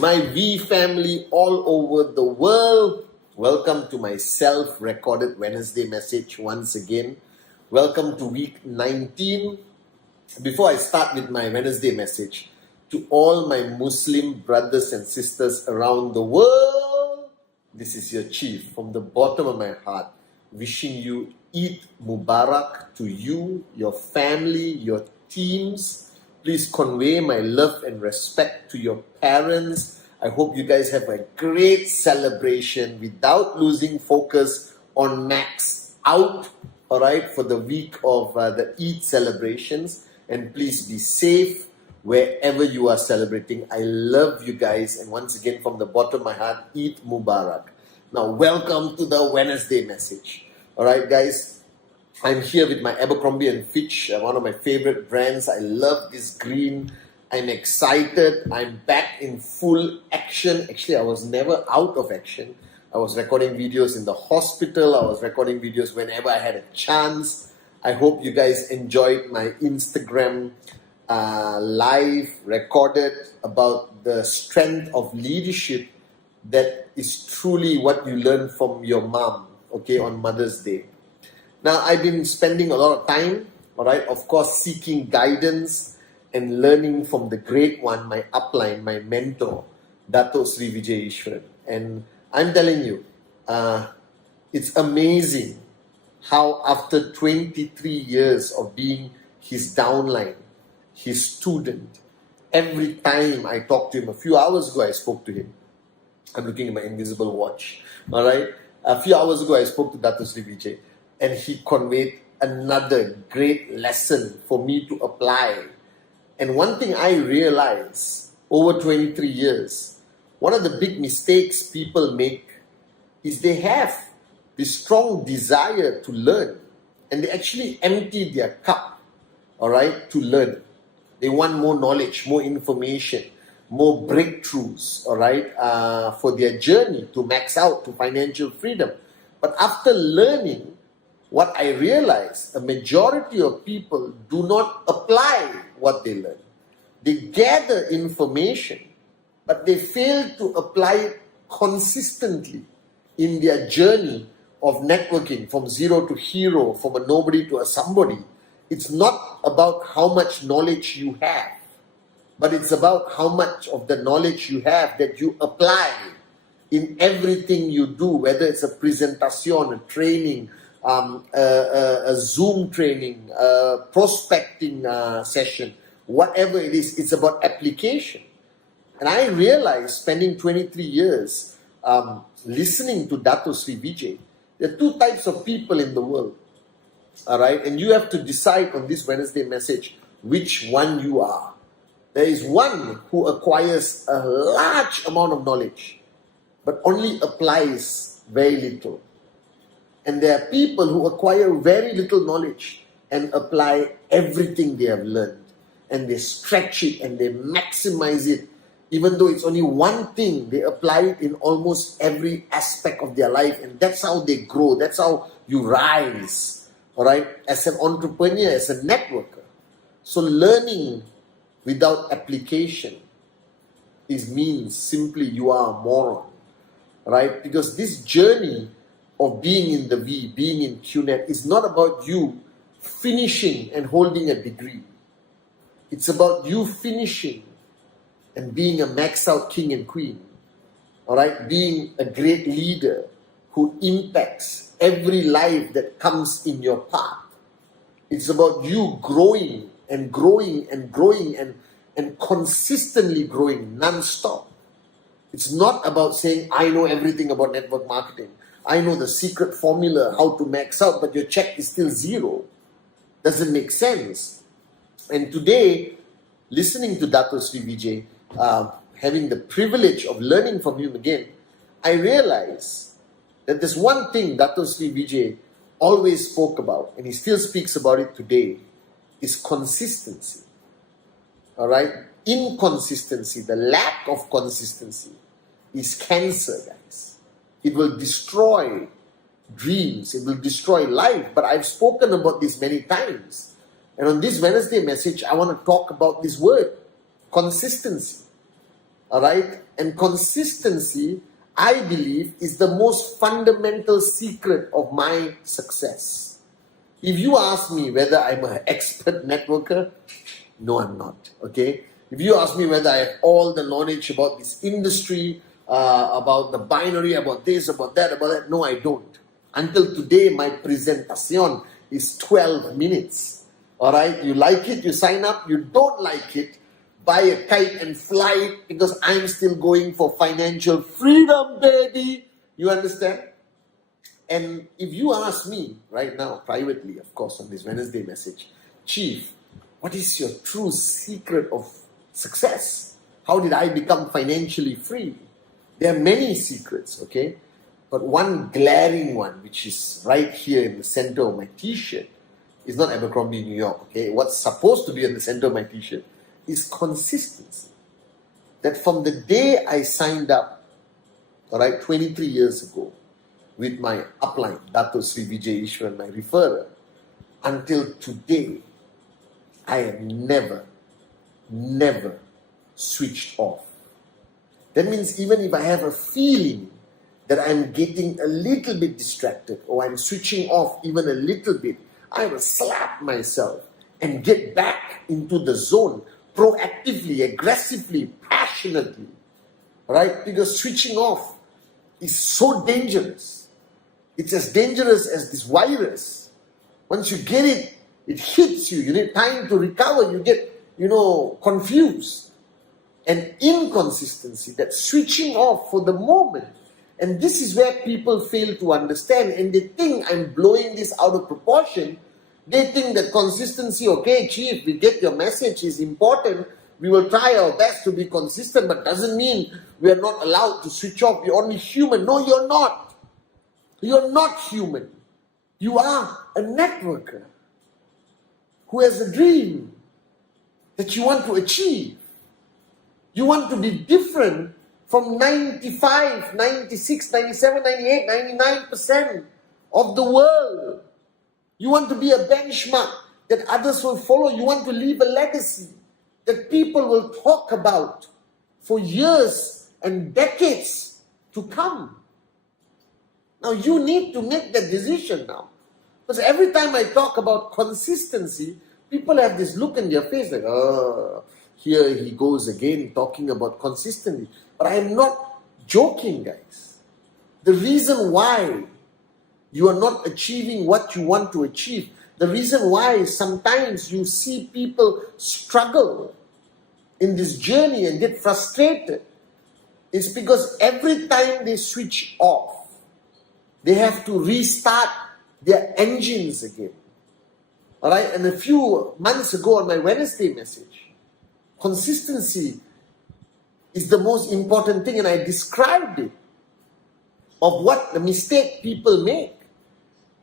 my V family all over the world. Welcome to my self-recorded Wednesday message once again. Welcome to week 19. Before I start with my Wednesday message, to all my Muslim brothers and sisters around the world, this is your chief from the bottom of my heart, wishing you Eid Mubarak to you, your family, your teams. Please convey my love and respect to your parents. I hope you guys have a great celebration without losing focus on Max out, all right, for the week of the Eid celebrations. And please be safe wherever you are celebrating. I love you guys. And once again, from the bottom of my heart, Eid Mubarak. Now, welcome to the Wednesday message. All right, guys. I'm here with my Abercrombie & Fitch, one of my favorite brands. I love this green. I'm excited. I'm back in full action. Actually, I was never out of action. I was recording videos in the hospital. I was recording videos whenever I had a chance. I hope you guys enjoyed my Instagram live recorded about the strength of leadership that is truly what you learn from your mom, okay, on Mother's Day. Now, I've been spending a lot of time, all right, of course, seeking guidance and learning from the great one, my upline, my mentor, Dato Sri Vijay Ishwaran. And I'm telling you, it's amazing how after 23 years of being his downline, his student, every time I talk to him, a few hours ago I spoke to him. I'm looking at my invisible watch, all right? A few hours ago I spoke to Dato Sri Vijay. And he conveyed another great lesson for me to apply. And one thing I realized over 23 years, one of the big mistakes people make is they have this strong desire to learn. And they actually empty their cup, all right, to learn. They want more knowledge, more information, more breakthroughs, all right, for their journey to max out to financial freedom. But after learning, what I realize, a majority of people do not apply what they learn. They gather information, but they fail to apply it consistently in their journey of networking from zero to hero, from a nobody to a somebody. It's not about how much knowledge you have, but it's about how much of the knowledge you have that you apply in everything you do, whether it's a presentation, a training, a Zoom training, prospecting session, whatever it is, it's about application. And I realized, spending 23 years listening to Dato Sri Vijay, there are two types of people in the world, all right? And you have to decide on this Wednesday message which one you are. There is one who acquires a large amount of knowledge, but only applies very little. And there are people who acquire very little knowledge and apply everything they have learned. And they stretch it and they maximize it. Even though it's only one thing, they apply it in almost every aspect of their life. And that's how they grow. That's how you rise, all right, as an entrepreneur, as a networker. So learning without application means simply you are a moron, right? Because this journey of being in the V, being in QNet, is not about you finishing and holding a degree. It's about you finishing and being a max out king and queen. All right? Being a great leader who impacts every life that comes in your path. It's about you growing and growing and growing and consistently growing non-stop. It's not about saying, I know everything about network marketing. I know the secret formula, how to max out, but your check is still zero. Doesn't make sense. And today, listening to Dato Sri Vijay, having the privilege of learning from him again, I realized that there's one thing Dato Sri Vijay always spoke about, and he still speaks about it today, is consistency. All right? Inconsistency, the lack of consistency, is cancer, guys. It will destroy dreams. It will destroy life. But I've spoken about this many times. And on this Wednesday message, I want to talk about this word, consistency. All right? And consistency, I believe, is the most fundamental secret of my success. If you ask me whether I'm an expert networker, no, I'm not. Okay? If you ask me whether I have all the knowledge about this industry, about the binary, about this, about that, no, I don't. Until today, my presentation is 12 minutes. All right? You like it, you sign up. You don't like it, buy a kite and fly it, because I'm still going for financial freedom, baby. You understand? And if you ask me right now, privately, of course, on this Wednesday message, Chief, what is your true secret of success? How did I become financially free? There are many secrets, okay? But one glaring one, which is right here in the center of my t-shirt, is not Abercrombie, New York, okay? What's supposed to be in the center of my t-shirt is consistency. That from the day I signed up, all right, 23 years ago, with my upline, Dato Sri Vijay Ishwan, my referrer, until today, I have never switched off. That means even if I have a feeling that I'm getting a little bit distracted or I'm switching off even a little bit, I will slap myself and get back into the zone proactively, aggressively, passionately, right? Because switching off is so dangerous. It's as dangerous as this virus. Once you get it, it hits you. You need time to recover. You get, confused. And inconsistency, that switching off for the moment. And this is where people fail to understand. And they think I'm blowing this out of proportion. They think that consistency, okay, Chief, we get your message, is important. We will try our best to be consistent, but doesn't mean we are not allowed to switch off. You're only human. No, you're not. You're not human. You are a networker who has a dream that you want to achieve. You want to be different from 95, 96, 97, 98, 99% of the world. You want to be a benchmark that others will follow. You want to leave a legacy that people will talk about for years and decades to come. Now you need to make that decision now. Because every time I talk about consistency, people have this look in their face like, oh, here he goes again talking about consistency. But I am not joking, guys. The reason why you are not achieving what you want to achieve, the reason why sometimes you see people struggle in this journey and get frustrated, is because every time they switch off, they have to restart their engines again. All right? And a few months ago on my Wednesday message, consistency is the most important thing, and I described it. Of what the mistake people make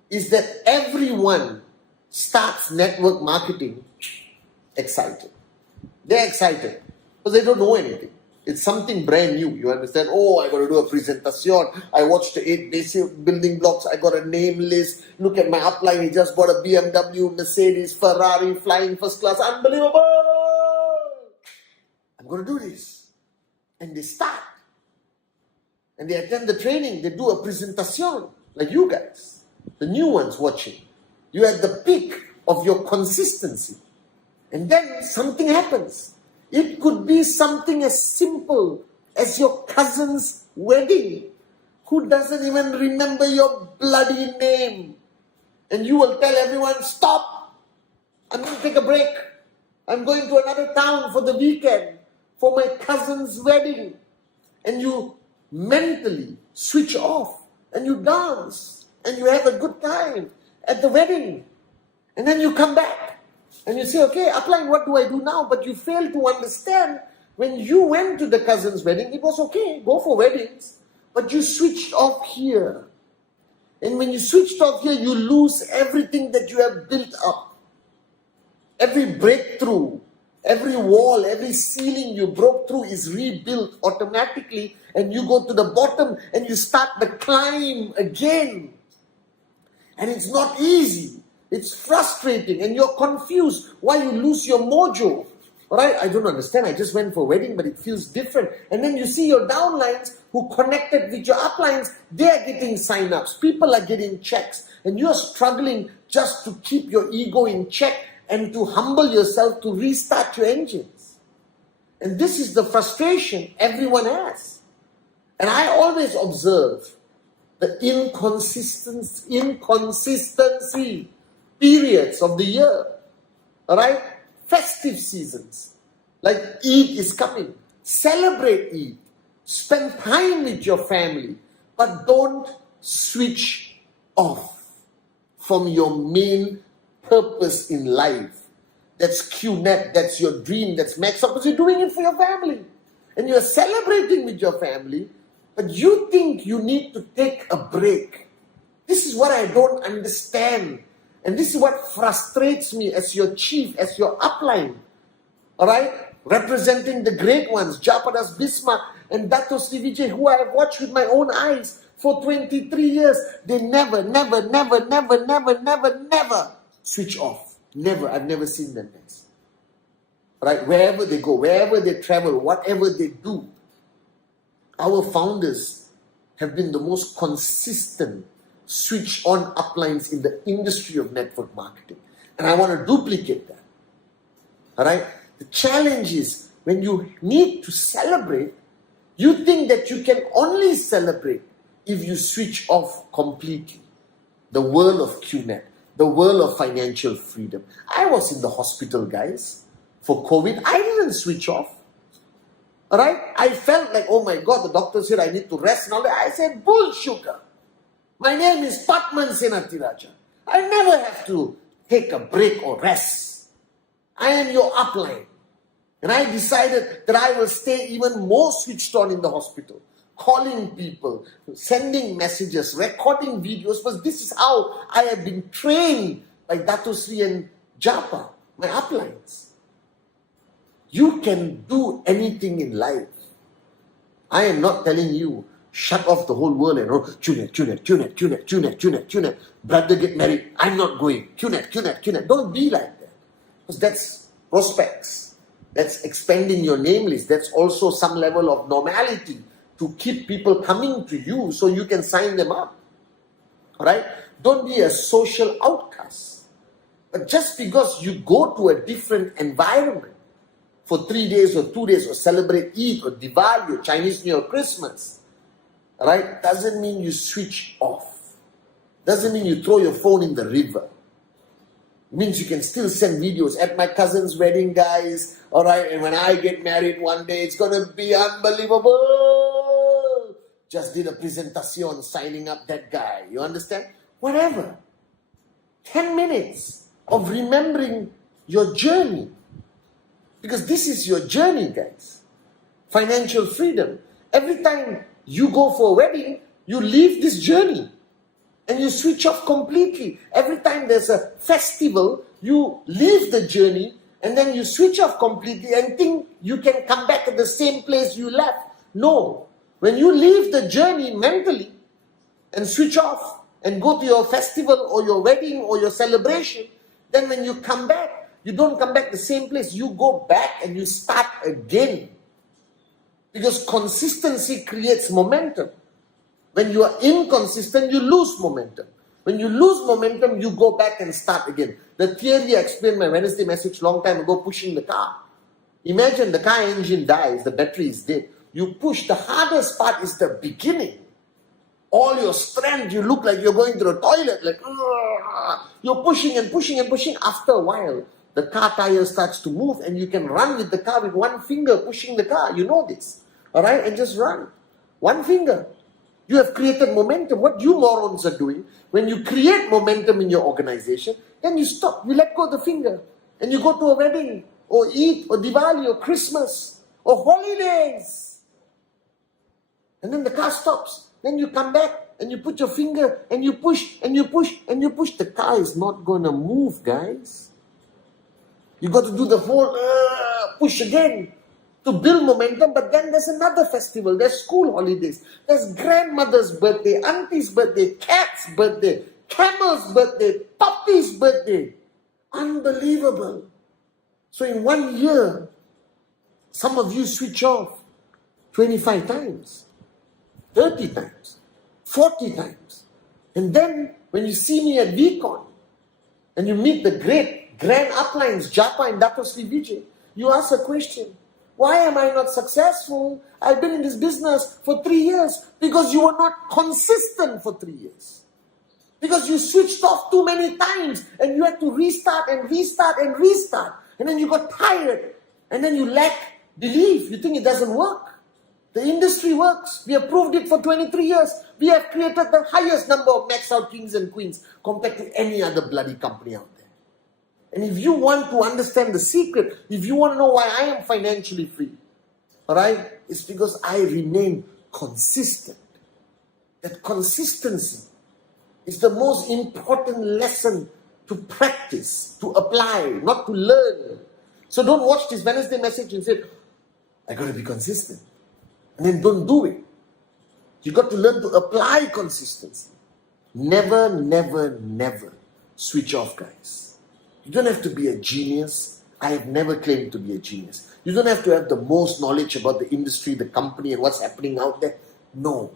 is that everyone starts network marketing excited. They're excited because they don't know anything. It's something brand new. You understand? Oh, I got to do a presentation. I watched the 8 basic building blocks. I got a name list. Look at my upline. He just bought a BMW, Mercedes, Ferrari, flying first class. Unbelievable! I'm going to do this. And they start. And they attend the training. They do a presentation. Like you guys. The new ones watching. You're at the peak of your consistency. And then something happens. It could be something as simple as your cousin's wedding, who doesn't even remember your bloody name. And you will tell everyone, stop, I'm going to take a break. I'm going to another town for the weekend for my cousin's wedding. And you mentally switch off and you dance and you have a good time at the wedding. And then you come back. And you say, okay, upline, what do I do now? But you fail to understand, when you went to the cousin's wedding, it was okay, go for weddings. But you switched off here. And when you switched off here, you lose everything that you have built up. Every breakthrough, every wall, every ceiling you broke through is rebuilt automatically. And you go to the bottom and you start the climb again. And it's not easy. It's frustrating and you're confused why you lose your mojo. Alright, I don't understand. I just went for a wedding, but it feels different. And then you see your downlines who connected with your uplines, they are getting sign-ups. People are getting checks. And you are struggling just to keep your ego in check and to humble yourself to restart your engines. And this is the frustration everyone has. And I always observe the inconsistency periods of the year. Alright? Festive seasons. Like Eid is coming. Celebrate Eid. Spend time with your family. But don't switch off from your main purpose in life. That's QNet, that's your dream, that's Max Up, because you're doing it for your family. And you're celebrating with your family, but you think you need to take a break. This is what I don't understand. And this is what frustrates me as your chief, as your upline. Alright? Representing the great ones, Japadas Bisma and Dato Sri Vijay, who I have watched with my own eyes for 23 years. They never switch off. Never. I've never seen them, guys. Right? Wherever they go, wherever they travel, whatever they do, our founders have been the most consistent switch-on uplines in the industry of network marketing. And I want to duplicate that. Alright? The challenge is, when you need to celebrate, you think that you can only celebrate if you switch off completely. The world of QNet, the world of financial freedom. I was in the hospital, guys, for COVID. I didn't switch off. Alright? I felt like, oh my God, the doctor said I need to rest and all that. I said, bull sugar. My name is Patman Senatiraja. I never have to take a break or rest. I am your upline. And I decided that I will stay even more switched on in the hospital. Calling people, sending messages, recording videos, because this is how I have been trained by Dato Sri and Japa, my uplines. You can do anything in life. I am not telling you, shut off the whole world and QNet. Brother get married, I'm not going. QNet. Don't be like that. Because that's prospects. That's expanding your name list. That's also some level of normality to keep people coming to you so you can sign them up. Alright? Don't be a social outcast. But just because you go to a different environment for 3 days or 2 days or celebrate Eid or Diwali or Chinese New Year or Christmas, alright, doesn't mean you switch off. Doesn't mean you throw your phone in the river. It means you can still send videos at my cousin's wedding, guys. Alright, and when I get married one day, it's gonna be unbelievable. Just did a presentation signing up that guy. You understand? Whatever. 10 minutes of remembering your journey. Because this is your journey, guys. Financial freedom. Every time you go for a wedding, you leave this journey. And you switch off completely. Every time there's a festival, you leave the journey and then you switch off completely and think you can come back at the same place you left. No. When you leave the journey mentally and switch off and go to your festival or your wedding or your celebration, then when you come back, you don't come back the same place. You go back and you start again. Because consistency creates momentum. When you are inconsistent, you lose momentum. When you lose momentum, you go back and start again. The theory I explained in my Wednesday message long time ago, pushing the car. Imagine the car engine dies, the battery is dead. You push, the hardest part is the beginning. All your strength, you look like you're going to the toilet, like, you're pushing and pushing and pushing. After a while, the car tire starts to move and you can run with the car with one finger pushing the car. You know this. Alright, and just run. One finger. You have created momentum. What you morons are doing, when you create momentum in your organization, then you stop. You let go of the finger. And you go to a wedding, or Eid, or Diwali, or Christmas, or holidays. And then the car stops. Then you come back, and you put your finger, and you push, and you push, and you push. The car is not going to move, guys. You got to do the whole push again to build momentum, but then there's another festival, there's school holidays, there's grandmother's birthday, auntie's birthday, cat's birthday, camel's birthday, puppy's birthday. Unbelievable. So in 1 year, Some of you switch off 25 times, 30 times, 40 times. And then when you see me at VCon and you meet the great grand uplines, Japa and Dato Sri Vijay, you ask a question. Why am I not successful? I've been in this business for 3 years. Because you were not consistent for 3 years. Because you switched off too many times and you had to restart and restart and restart. And then you got tired. And then you lack belief. You think it doesn't work. The industry works. We have proved it for 23 years. We have created the highest number of max out kings and queens compared to any other bloody company out there. And if you want to understand the secret, if you want to know why I am financially free, alright, it's because I remain consistent. That consistency is the most important lesson to practice, to apply, not to learn. So don't watch this Wednesday message and say, I got to be consistent. And then don't do it. You got to learn to apply consistency. Never, never, never switch off, guys. You don't have to be a genius. I have never claimed to be a genius. You don't have to have the most knowledge about the industry, the company, and what's happening out there. No.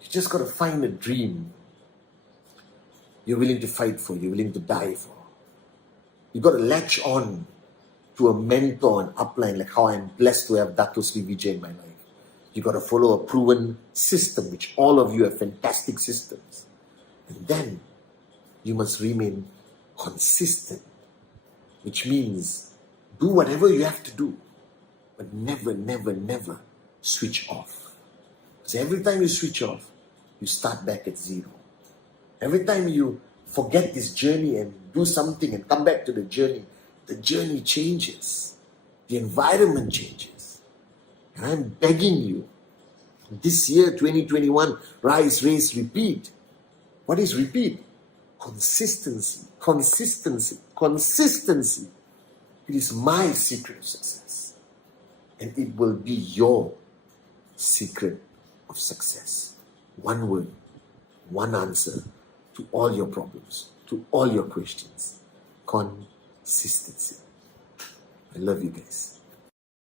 You just got to find a dream you're willing to fight for, you're willing to die for. You got to latch on to a mentor, an upline, like how I'm blessed to have Dato Sri Vijay in my life. You got to follow a proven system, which all of you have fantastic systems. And then you must remain consistent, which means do whatever you have to do, but never, never, never switch off. Because every time you switch off, you start back at zero. Every time you forget this journey and do something and come back to the journey changes. The environment changes. And I'm begging you, this year, 2021, rise, race, repeat. What is repeat? Consistency, consistency, consistency. It is my secret of success. And it will be your secret of success. One word, one answer to all your problems, to all your questions. Consistency. I love you guys.